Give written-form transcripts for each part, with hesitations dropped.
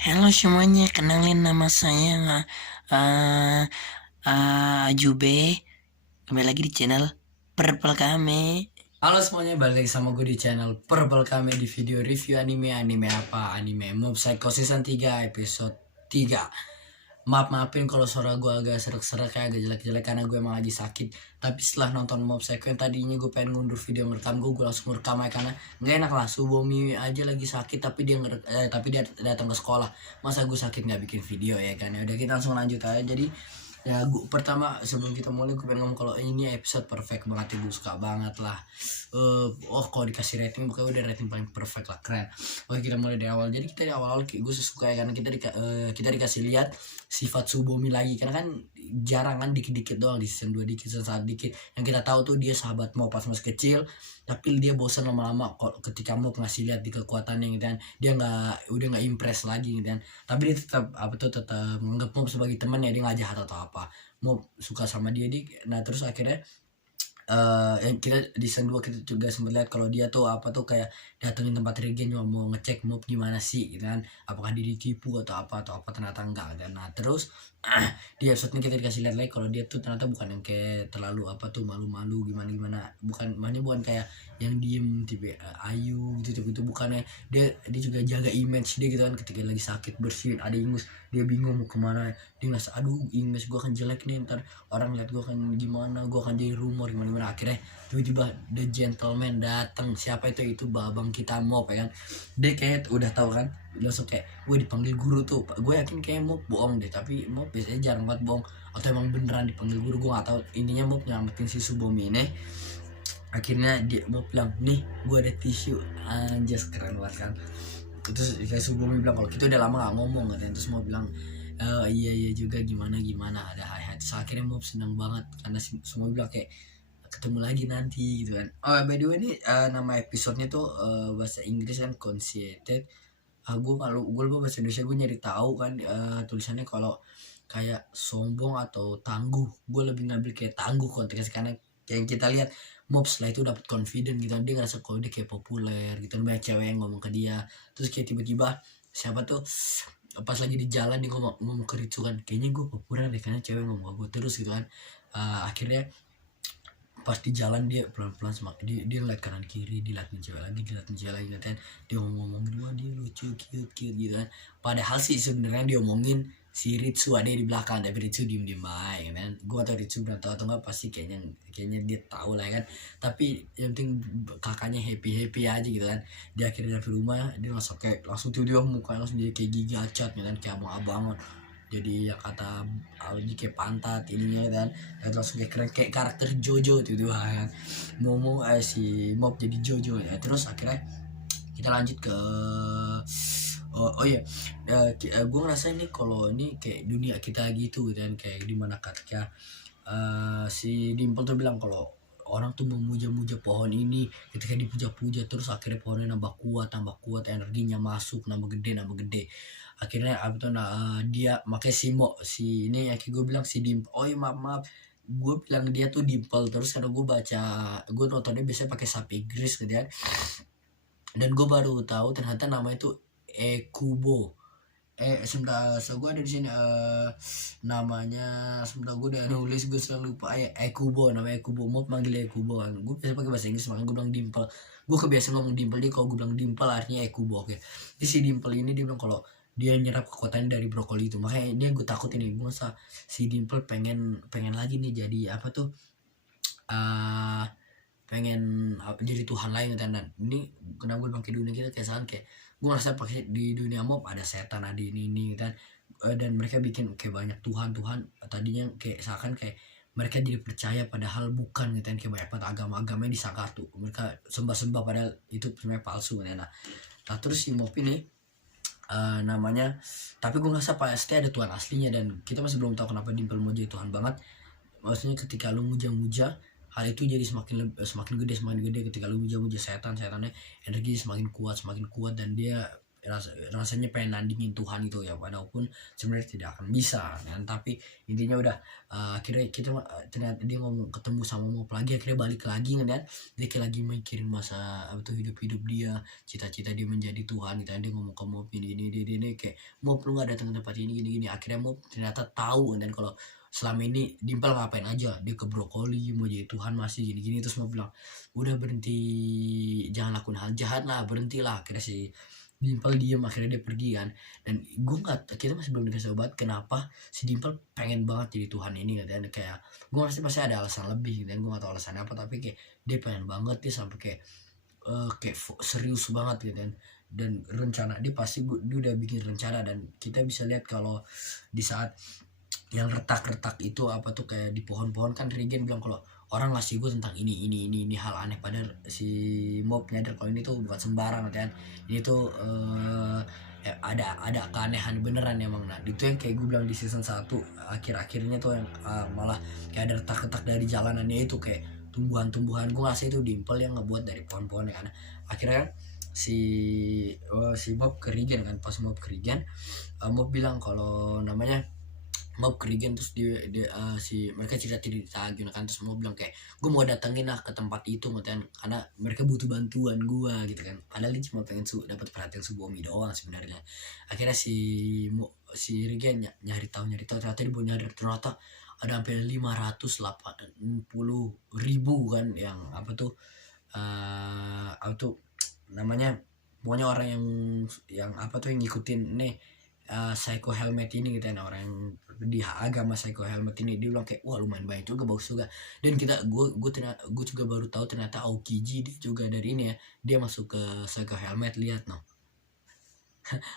Halo semuanya, kenalin nama saya uh, Ajube. Kembali lagi di channel Purple Kame. Halo semuanya, balik lagi sama gue di channel Purple Kame di video review anime apa? Anime Mob Psycho Season 3 episode 3. Maafin kalau suara gue agak serak-serak kayak agak jelek-jelek karena gue emang lagi sakit. Tapi setelah nonton Mob Psycho yang tadinya gue pengen ngundur video ngerekam gue langsung ngerekam aja karena nggak enak lah. Subomi aja lagi sakit tapi dia datang ke sekolah. Masa gue sakit nggak bikin video ya kan? Ya udah kita langsung lanjut aja. Jadi ya gue pertama sebelum kita mulai gue pengen ngomong kalau ini episode perfect banget ya, gue suka banget lah. Kalau dikasih rating pokoknya udah rating paling perfect lah, keren. Oke, kita mulai dari awal. Jadi kita di awal-awal gue suka ya karena kita dikasih lihat sifat Subomi lagi karena kan jarang kan, dikit-dikit doang di season 2, dikit sesaat dikit yang kita tahu tuh dia sahabat mau pas masih kecil, tapi dia bosan lama-lama kok ketika mau ngasih lihat di kekuatannya gitu kan, dia udah nggak impress lagi gitu kan. Tapi dia tetap tetap menganggap Mob sebagai teman ya, dia nggak jahat atau apa. Mob suka sama nah terus akhirnya yang kita di season 2 kita juga sempat lihat kalau dia tuh kayak datengin tempat Regen cuma mau ngecek Mob gimana sih gitu kan, apakah dia ditipu atau apa, ternyata enggak kan. Nah terus di episode ini kita dikasih lihat lagi kalau dia tuh ternyata bukan yang kayak terlalu malu-malu gimana bukan kayak yang diem tipe ayu gitu itu bukannya. Dia juga jaga image dia gitu kan, ketika lagi sakit bersin ada ingus dia bingung mau kemana, dia ngerasa aduh image gue akan jelek nih, ntar orang lihat gue akan gimana, gue akan jadi rumor gimana. Akhirnya tiba-tiba the gentleman datang. Siapa itu babang kita Mob ya kan. Dia kayak udah tahu kan, langsung kayak gue dipanggil guru tuh. Gue yakin kayak Mob bohong deh, tapi Mob biasanya jarang banget bohong atau emang beneran dipanggil guru, gue gak tahu. Intinya Mob nyelamatin si Subomi ini. Akhirnya dia Mob bilang, nih gue ada tisu, anjas keren banget kan. Terus kayak Subomi bilang kalau kita udah lama gak ngomong kan. Terus Mob bilang, iya juga gimana ada hai. Terus akhirnya Mob senang banget karena semua bilang kayak ketemu lagi nanti gitu kan. Oh by the way ini nama episodenya tuh bahasa Inggris kan conceited. Gue lupa bahasa Indonesia, gue nyari tahu kan tulisannya kalau kayak sombong atau tangguh. Gue lebih ngambil kayak tangguh konteksnya karena yang kita lihat Mob setelah itu dapat confident gitu kan, dia ngerasa kalau dia kayak populer gitu kan, banyak cewek yang ngomong ke dia. Terus kayak tiba-tiba siapa tuh pas lagi di jalan dia ngomong ke Ritsu kan, kayaknya gue populer deh karena cewek ngomong ke gue terus gitu kan. Akhirnya pas di jalan dia pelan-pelan dia ngeliat kanan kiri, diliatin cewek lagi kan, dia ngomong gitu, wah dia lucu cute gitu kan. Padahal sih sebenarnya dia omongin si Ritsu ada di belakang, tapi Ritsu diem aja kan. Gua tau Ritsu bilang tahu atau enggak pasti kayaknya dia tahu lah kan. Tapi yang penting kakaknya happy aja gitu kan. Dia akhirnya dari rumah dia langsung tiba-tiba mukanya langsung jadi kayak gigi acat kan, kayak abang-abangan. Jadi ya kata Aldi kayak pantat ininya kan, dan langsung kayak keren kayak karakter Jojo itu kan. Si Mob jadi Jojo ya. Terus akhirnya kita lanjut ke oh iya, gue ngerasa nih kalau ini kayak dunia kita gitu kan, kayak dimana ketika si Dimple tuh bilang kalau orang tuh memuja-muja pohon ini, ketika dipuja-puja terus akhirnya pohonnya nambah kuat, energinya masuk nambah gede. Akhirnya dia makanya si ini yang kayak gue bilang si Dimple. Oh iya, maaf gue bilang dia tuh Dimple terus karena gue nontonnya biasanya pakai sub Inggris gitu ya, dan gue baru tahu ternyata nama itu Ekubo. Sebentar, so gue ada di sini namanya. Sebentar, gue udah nulis, gue selalu lupa. Ekubo, namanya Ekubo. Mau panggil Ekubo kan, gue biasa pakai bahasa Inggris makanya gue bilang Dimple. Gue kebiasaan ngomong Dimple, dia kalau gue bilang Dimple artinya Ekubo. Oke, jadi si Dimple ini dia bilang kalau dia nyerap kekuatan dari brokoli itu, makanya ini gue takut ini gue masa si Dimple pengen lagi nih jadi apa tuh, uh, pengen jadi Tuhan lain gitu. Dan ini kenapa gue pakai dunia kita kayak salah, kayak gue ngerasa pakai di dunia Mob ada setan, ada ini kan. Dan mereka bikin kayak banyak Tuhan tadinya kayak seakan kayak mereka jadi percaya padahal bukan gitu kan, kayak banyak banget agama-agama yang disangka tuh mereka sembah padahal itu sebenarnya palsu kan. Nah terus si Mob ini namanya, tapi gue ngerasa pasti ada Tuhan aslinya dan kita masih belum tahu kenapa Dimple mau jadi Tuhan banget. Maksudnya ketika lu muja-muja hal itu jadi semakin gede ketika lu muja-muja setannya energi semakin kuat dan dia rasanya pengen nandingin Tuhan itu ya, walaupun sebenarnya tidak akan bisa kan. Tapi intinya udah akhirnya kita ternyata dia ngomong ketemu sama Mop lagi, akhirnya balik lagi kan. Dia kayak lagi mikirin masa apa tuh hidup dia, cita-cita dia menjadi Tuhan gitu kan. Dia ngomong ke Mop ini kayak, Mop lu gak datang ke tempat ini gini. Akhirnya Mop ternyata tahu dan kalau selama ini Dimple ngapain aja, dia ke brokoli mau jadi Tuhan masih gini terus mau bilang udah berhenti, jangan lakuin hal jahat lah, berhentilah. Akhirnya si Dimple diem, akhirnya dia pergi kan. Dan kita masih belum dikasih obat kenapa si Dimple pengen banget jadi Tuhan ini kan. Kayak gue pasti ada alasan lebih dan gue gak tahu alasannya apa, tapi kayak dia pengen banget dia sampai kayak serius banget gitu kan. Dan rencana dia pasti dia udah bikin rencana, dan kita bisa lihat kalau di saat yang retak-retak itu apa tuh kayak di pohon-pohon kan, Regen bilang kalau orang ngasih gue tentang ini hal aneh, padahal si Mob nyadar kalau ini tuh bukan sembarang kan, ini tuh ada keanehan beneran emang. Nah itu yang kayak gue bilang di season 1 akhir-akhirnya tuh yang malah kayak ada retak-retak dari jalanannya itu, kayak tumbuhan-tumbuhan. Gue ngasih itu Dimple yang ngebuat dari pohon-pohon ya kan. Akhirnya si Mob ke Regen kan, pas Mob ke Regen Mob bilang kalau namanya Mob kerigen, terus mereka cerita kan, terus mau bilang kayak gue mau datengin lah ke tempat itu kan, karena mereka butuh bantuan gue gitu kan, padahal dia cuma pengen dapat perhatian Subomi doang sebenarnya. Akhirnya si Regen nyari tahu ternyata dia nyadar ternyata ada sampai 580.000 kan yang apa tuh namanya, pokoknya orang yang apa tuh yang ngikutin nih Psycho Helmet ini gitu ya, orang yang di agama Psycho Helmet ini. Dia bilang kayak wah lumayan banyak juga, bagus juga. Dan gue juga baru tahu ternyata Aokiji dia juga dari ini ya, dia masuk ke Psycho Helmet. Lihat no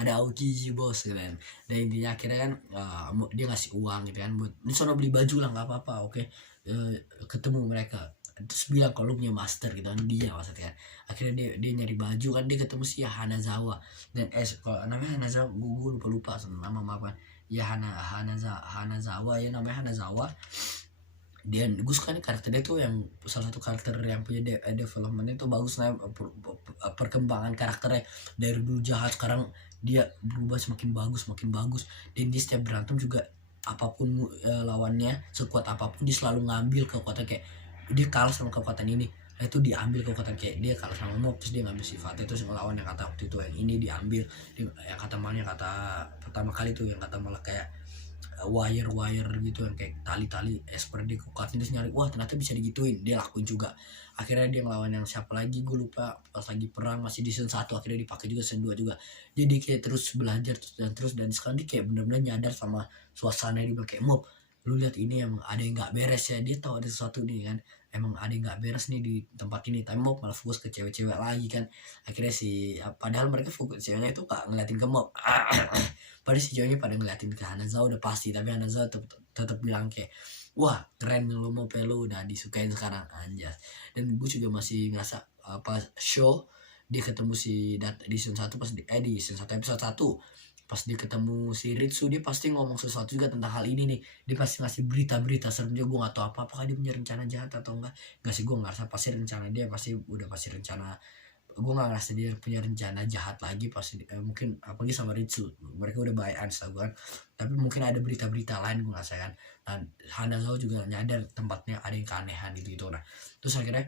ada Aokiji bos gitu kan. Dan intinya akhirnya kan dia ngasih uang gitu kan buat ini sono beli baju lah nggak apa-apa, oke. Ketemu mereka terus bilang kalau lu punya master gitu kan, dia maksudnya. Akhirnya dia nyari baju kan, dia ketemu si Hanazawa. Dan kalau namanya Hanazawa gue lupa nama apa ya, Hanazawa ya, namanya Hanazawa. Dia gue suka nih karakternya tuh, yang salah satu karakter yang punya developmentnya tuh bagus nih, perkembangan karakternya dari dulu jahat sekarang dia berubah semakin bagus. Dan dia setiap berantem juga apapun lawannya, sekuat apapun dia selalu ngambil kekuatan, kayak dia kalah sama kekuatan ini, itu diambil kekuatan, kayak dia kalah sama Mob terus dia ngambil sifatnya, terus ngelawan yang kata waktu itu yang ini diambil, yang kata pertama kali tuh yang kata malah kayak wire gitu, yang kayak tali esper dia kukatin, terus nyari wah ternyata bisa digituin, dia lakuin juga. Akhirnya dia ngelawan yang siapa lagi gue lupa, pas lagi perang masih di season 1, akhirnya dipakai juga season 2 juga. Jadi kayak terus belajar dan sekarang dia kayak benar-benar nyadar sama suasana. Dia kayak Mob lu lihat ini emang ada yang nggak beres ya, dia tahu ada sesuatu nih kan, emang ada yang nggak beres nih di tempat ini. Tapi Mob malah fokus ke cewek-cewek lagi kan. Akhirnya padahal mereka fokus ceweknya itu kak ngeliatin ke Mob padahal si ceweknya pada ngeliatin ke Hanazawa udah pasti, tapi Hanazawa tetap bilang kayak wah keren lu mau pelu udah disukain sekarang anjas. Dan gue juga masih ngerasa apa show dia ketemu di season 1 pas di season 1 episode 1 pas dia ketemu si Ritsu, dia pasti ngomong sesuatu juga tentang hal ini nih. Dia pasti ngasih berita serem juga. Gue gak tahu apakah dia punya rencana jahat atau enggak sih, gue ngerasa pasti rencana dia pasti rencana. Gue gak ngerasa dia punya rencana jahat lagi pasti mungkin apalagi sama Ritsu, mereka udah baik-an setahu gue kan. Tapi mungkin ada berita-berita lain gue ngerasa kan. Dan Hanazawa juga nyadar tempatnya ada yang keanehan gitu. Nah terus akhirnya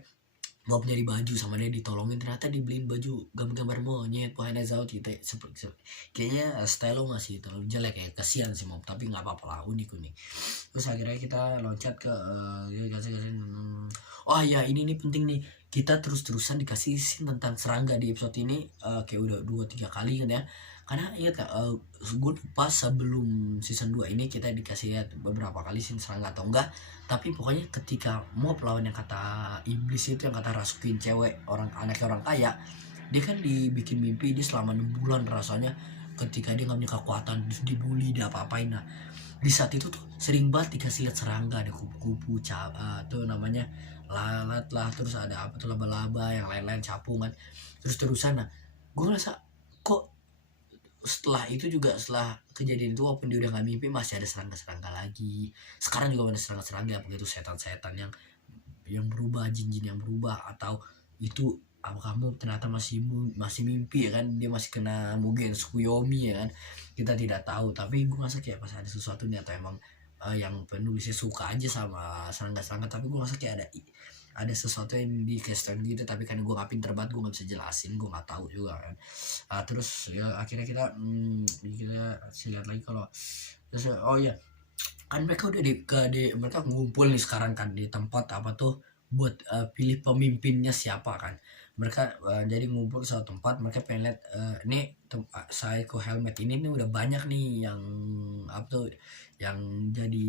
mau nyari baju sama dia, ditolongin, ternyata dibeliin baju gambar monyet. Wah Hanazawa kita kayaknya style lo masih terlalu jelek ya, kasihan sih Mob, tapi nggak apa-apa lah, unik. Terus akhirnya kita loncat ke oh ya ini penting nih, kita terus-terusan dikasih scene tentang serangga di episode ini, kayak udah 2-3 kali kan ya. Karena ingat gak, gue lupa sebelum season 2 ini kita dikasih lihat beberapa kali scene serangga atau enggak, tapi pokoknya ketika Mob lawan yang kata iblis itu, yang kata rasukin cewek anaknya orang kaya, dia kan dibikin mimpi dia selama 6 bulan rasanya ketika dia nggak punya kekuatan, terus dibully, dia apa-apain. Nah di saat itu tuh sering banget dikasih lihat serangga, ada kupu-kupu tuh namanya lalat lah, terus ada apa tuh laba-laba, yang lain-lain capung kan, terus-terusan. Nah gue ngerasa kok setelah itu juga, setelah kejadian itu walaupun dia udah gak mimpi, masih ada serangga-serangga lagi. Sekarang juga ada serangga-serangga, begitu setan-setan yang berubah, jin-jin yang berubah, atau itu apakah Mob ternyata masih mimpi ya kan, dia masih kena Mugen Tsukuyomi ya kan, kita tidak tahu. Tapi gue ngerasa kayak pas ada sesuatu nih, atau emang yang penulisnya suka aja sama serangga-serangga, tapi gue ngerasa kayak ada sesuatu yang di question gitu, tapi karena gue gak pinter banget, gue gak bisa jelasin, gue gak tahu juga kan. Terus ya akhirnya kita lihat lagi kalau terus oh ya kan mereka udah mereka ngumpul nih sekarang kan di tempat apa tuh buat pilih pemimpinnya siapa kan. Mereka jadi ngumpul di suatu tempat, mereka pengen lihat nih Psycho Helmet ini nih udah banyak nih yang apa tuh yang jadi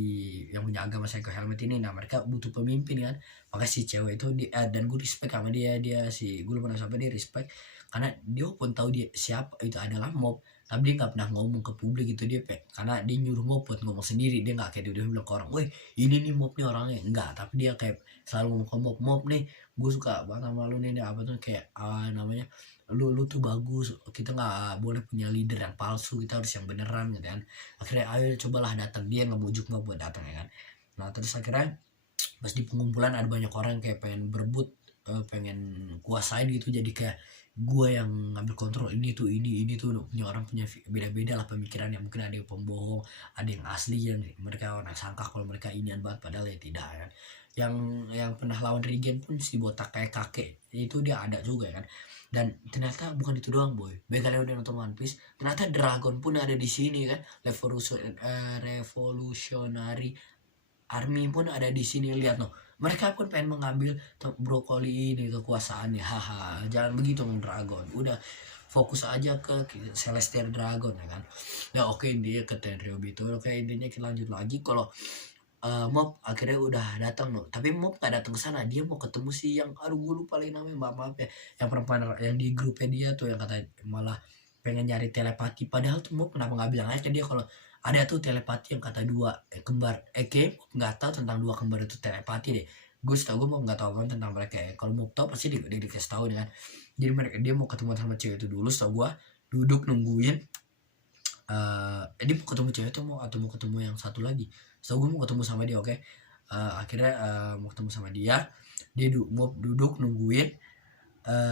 yang punya agama Psycho Helmet ini. Nah mereka butuh pemimpin kan, makanya si cewek itu dan gue respect sama dia si gue lupa sampai dia respect karena dia pun tahu dia siapa itu adalah Mob, tapi dia nggak pernah ngomong ke publik gitu. Dia karena dia nyuruh Mob buat ngomong sendiri, dia nggak kayak dia bilang ke orang, woi ini nih Mob nih orangnya, enggak. Tapi dia kayak selalu ngomong ke Mob nih gue suka banget sama lu nih apa tuh kayak namanya lu tuh bagus, kita nggak boleh punya leader yang palsu, kita harus yang beneran gitu kan. Akhirnya ayo cobalah datang, dia ngebujuk Mob buat datang ya kan. Nah terus akhirnya pas di pengumpulan ada banyak orang yang kayak pengen berebut, pengen kuasain gitu, jadi kayak gue yang ngambil kontrol ini tuh punya orang punya beda-beda lah pemikirannya, mungkin ada yang pembohong, ada yang asli yang mereka orang sangka kalau mereka inian banget padahal ya tidak kan. Yang pernah lawan Regen pun si botak kayak kakek itu dia ada juga kan. Dan ternyata bukan itu doang boy, baik kalian udah nonton One Piece, ternyata Dragon pun ada di sini kan, Revolutionary Army pun ada di sini. Lihat no, mereka pun pengen mengambil brokoli ini kekuasaannya, haha. Jangan begitu Dragon, udah fokus aja ke Celestial Dragon ya kan. Ya oke, dia ke Tenryubi itu. Oke, intinya kita lanjut lagi kalau Mob akhirnya udah datang loh, tapi Mob gak datang ke sana, dia mau ketemu si yang aduh gue lupa lagi namanya, maaf ya, yang perempuan yang di grupnya dia tuh yang kata malah pengen nyari telepati. Padahal tuh Mob kenapa nggak bilang aja ke dia kalau ada tuh telepati yang kata dua kembar. Nggak tahu tentang dua kembar itu telepati deh. Gue setahu gue mau nggak tahu apa tentang mereka ya. Kalau mau tahu pasti dia dikasih tahu kan. Jadi dia mau ketemu sama cewek itu dulu, setahu gue duduk nungguin dia mau ketemu cewek itu mau ketemu yang satu lagi. Setahu gue mau ketemu sama dia, oke. Akhirnya mau ketemu sama dia mau duduk nungguin,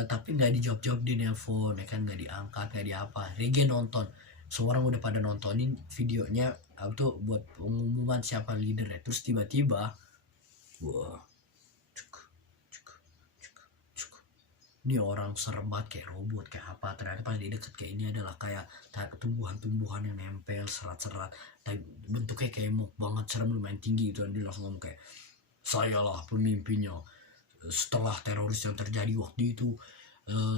tapi nggak dijawab di nelpon ya kan, nggak diangkat, nggak diapa. Regen nonton, semua orang udah pada nontonin videonya tuh buat pengumuman siapa leadernya. Terus tiba-tiba wah ini orang serem banget kayak robot kayak apa. Ternyata pas di deket kayak ini adalah kayak tumbuhan-tumbuhan yang nempel, serat-serat, tapi bentuknya kayak Mob banget, serem, lumayan tinggi gitu. Dan dia langsung ngomong kayak, saya lah pemimpinnya setelah teroris yang terjadi waktu itu.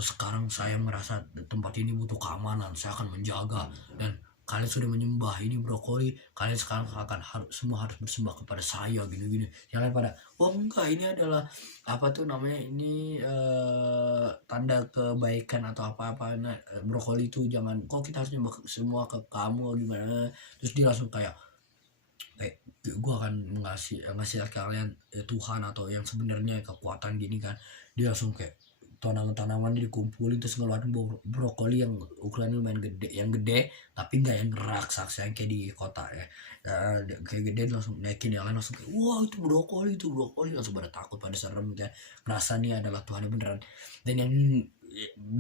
Sekarang saya merasa tempat ini butuh keamanan, saya akan menjaga, dan kalian sudah menyembah ini brokoli, kalian sekarang semua harus bersembah kepada saya gini-gini. Jangan pada oh enggak, ini adalah apa tuh namanya, ini tanda kebaikan atau apa-apa. Nah, brokoli itu jangan kok kita harus nyembah semua ke kamu gimana. Terus dia langsung kayak gue akan ngasih kalian Tuhan atau yang sebenarnya kekuatan gini kan. Dia langsung kayak tanaman-tanaman dikumpulin terus ngeluarin brokoli yang ukurannya lumayan gede, yang gede tapi nggak yang raksasa yang kayak di kota ya. Kayak gede, langsung naikin, yang lain langsung kayak wah itu brokoli, langsung pada takut, pada serem kan, merasa nih adalah Tuhan beneran. Dan yang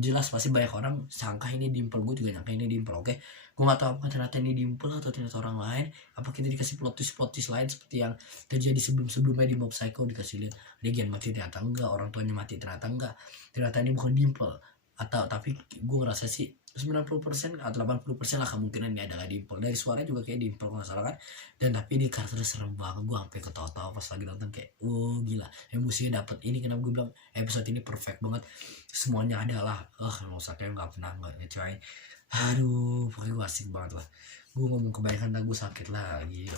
jelas pasti banyak orang sangka ini Dimple, gue juga nyangka ini Dimple, oke. Gue nggak tahu apa ternyata ini Dimple atau ternyata orang lain, apa kita dikasih plot twist lain seperti yang terjadi sebelumnya di Mob Psycho, dikasih lihat Regen mati ternyata enggak, orang tuanya mati ternyata enggak, ternyata ini bukan Dimple. Atau tapi gue ngerasa sih 90% atau 80% lah kemungkinan ini adalah Dimple. Dari suara juga kayak Dimple kalau nggak salah kan. Dan tapi ini karakternya serem banget, gue sampai ketawa-tawa pas lagi nonton kayak gila, emosinya dapet. Ini kenapa gue bilang episode ini perfect banget, semuanya adalah mau sakit nggak pernah ngecewain. Aduh pokoknya gue asik banget lah. Gue ngomong kebanyakan dan gue sakit lagi.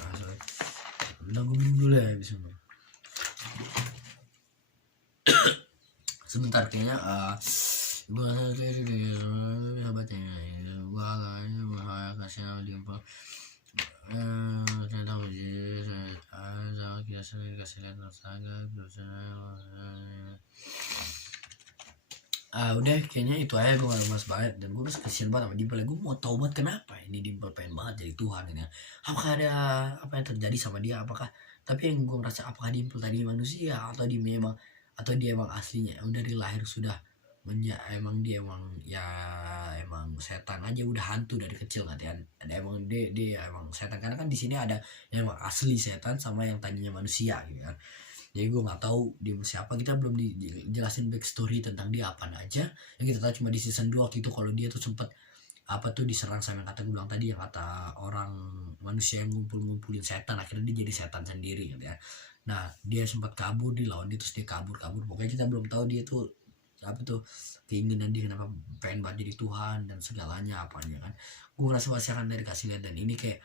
Udah gue minum dulu ya abis ini. Sebentar kayaknya gue sahabatnya gue agaknya bahaya kasih nama Dimple. Saya tahu sih ada kita sering kasih lihat saga udah kayaknya itu aja. Gue gak lemas banget dan gue masih kasihan banget sama Dimple. Gue mau tau banget kenapa ini Dimple pengen banget jadi Tuhan ini. Apakah ada apa yang terjadi sama dia, apakah, tapi yang gue ngerasa apakah Dimple tadi manusia atau dia emang aslinya yang dari lahir sudah emang dia emang ya emang setan aja, udah hantu dari kecil kan ya. Ada emang dia emang setan, karena kan di sini ada yang emang asli setan sama yang tadinya manusia gitu kan. Jadi gue nggak tahu dia siapa, kita belum dijelasin backstory tentang dia apa aja. Yang kita tahu cuma di season 2 waktu itu kalau dia tuh sempet apa tuh diserang sama yang kata gue bilang tadi, yang kata orang manusia yang ngumpulin setan, akhirnya dia jadi setan sendiri gitu ya. Nah dia sempat kabur, dilawan dia terus dia kabur, pokoknya kita belum tahu dia tuh apa tuh keinginan dia, kenapa pengen banget jadi Tuhan dan segalanya apanya kan. Gue ngerasa masih akan dari kasih lihat, dan ini kayak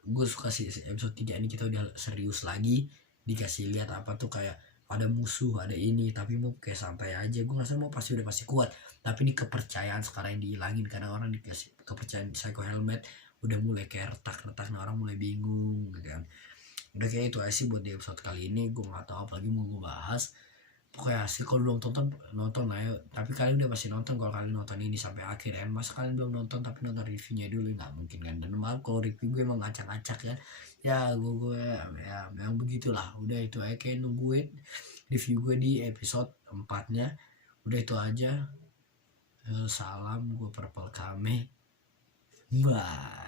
gue suka sih episode 3 ini kita udah serius lagi, dikasih lihat apa tuh kayak ada musuh, ada ini, tapi mau kayak santai aja. Gue ngerasa mau pasti udah pasti kuat, tapi ini kepercayaan sekarang yang dihilangin karena orang dikasih kepercayaan psycho helmet, udah mulai kayak retak-retak, nah orang mulai bingung gitu kan. Udah kayak itu aja sih buat di episode kali ini, gue nggak tahu apa lagi mau gue bahas. Pokoknya asik, kalau belum nonton ayo, tapi kalian udah pasti nonton kalau kalian nonton ini sampai akhir ya. Masa kalian belum nonton tapi nonton reviewnya dulu, nggak mungkin kan. Dan maaf kalau review gue emang acak-acak kan ya, gue ya memang begitulah. Udah itu aja, kayak nungguin review gue di episode 4 nya. Udah itu aja. Salam, gue Purple Kame, bye.